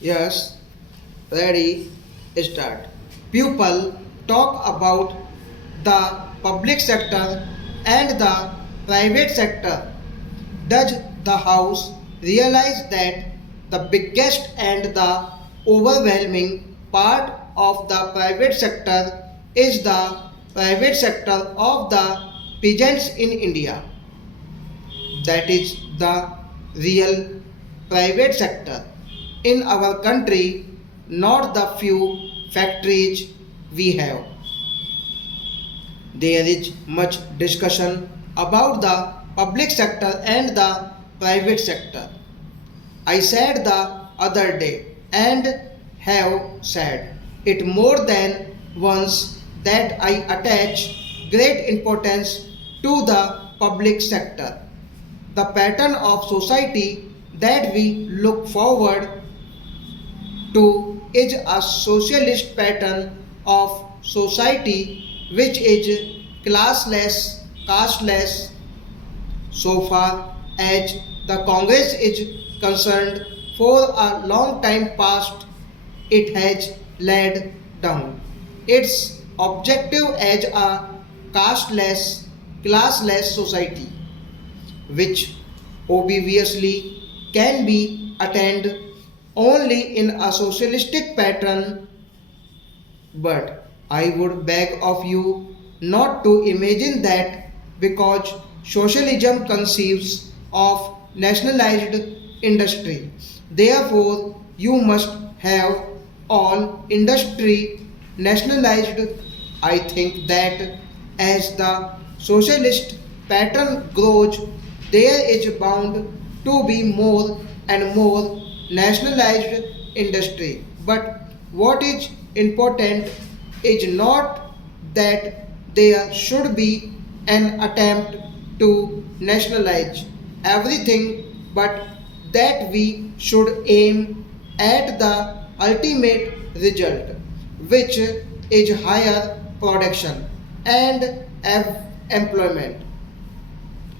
Yes, ready, start. People talk about the public sector and the private sector. Does the House realize that the biggest and the overwhelming part of the private sector is the private sector of the peasants in India? That is the real private sector in our country, not the few factories we have. There is much discussion about the public sector and the private sector. I said the other day and have said it more than once that I attach great importance to the public sector. The pattern of society that we look forward to is a socialist pattern of society which is classless, casteless. So far as the Congress is concerned, for a long time past, it has led down its objective as a casteless, classless society, which obviously can be attained only in a socialistic pattern. But I would beg of you not to imagine that, because socialism conceives of nationalized industry. Therefore, you must have all industry nationalized. I think that as the socialist pattern grows, there is bound to be more and more nationalized industry. But what is important is not that there should be an attempt to nationalize everything, but that we should aim at the ultimate result, which is higher production and employment.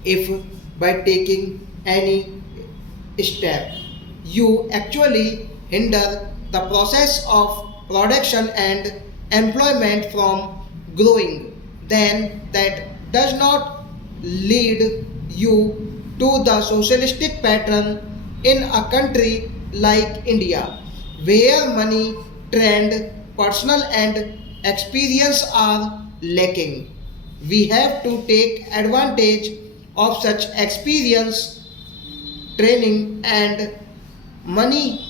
If by taking any step you actually hinder the process of production and employment from growing, then that does not lead you to the socialistic pattern in a country like India, where money, trend, personal and experience are lacking. We have to take advantage of such experience, training and money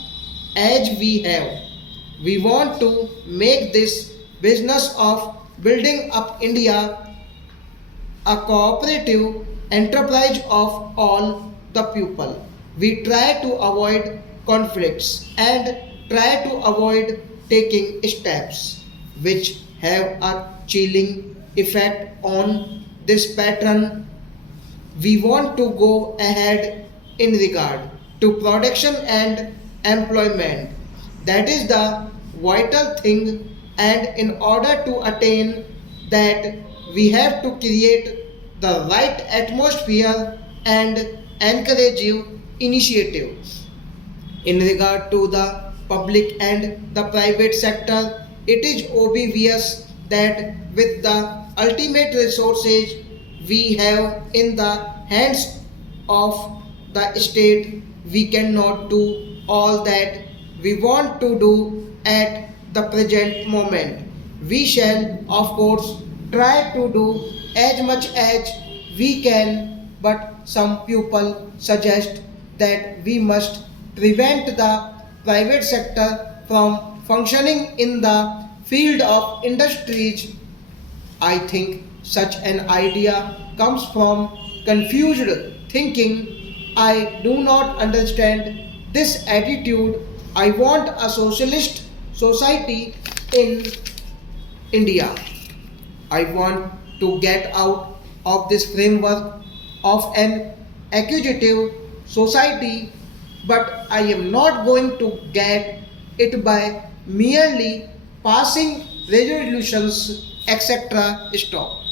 as we have. We want to make this business of building up India a cooperative enterprise of all the people. We try to avoid conflicts and try to avoid taking steps which have a chilling effect on this pattern. We want to go ahead in regard to production and employment. That is the vital thing, and in order to attain that, we have to create the right atmosphere and encourage initiative. In regard to the public and the private sector, it is obvious that with the ultimate resources we have in the hands of the state, we cannot do all that we want to do at the present moment. We shall, of course, try to do as much as we can, but some people suggest that we must prevent the private sector from functioning in the field of industries. I think such an idea comes from confused thinking. I do not understand this attitude. I want a socialist society in India. I want to get out of this framework of an accusative society, but I am not going to get it by merely passing resolutions, etc. Stop.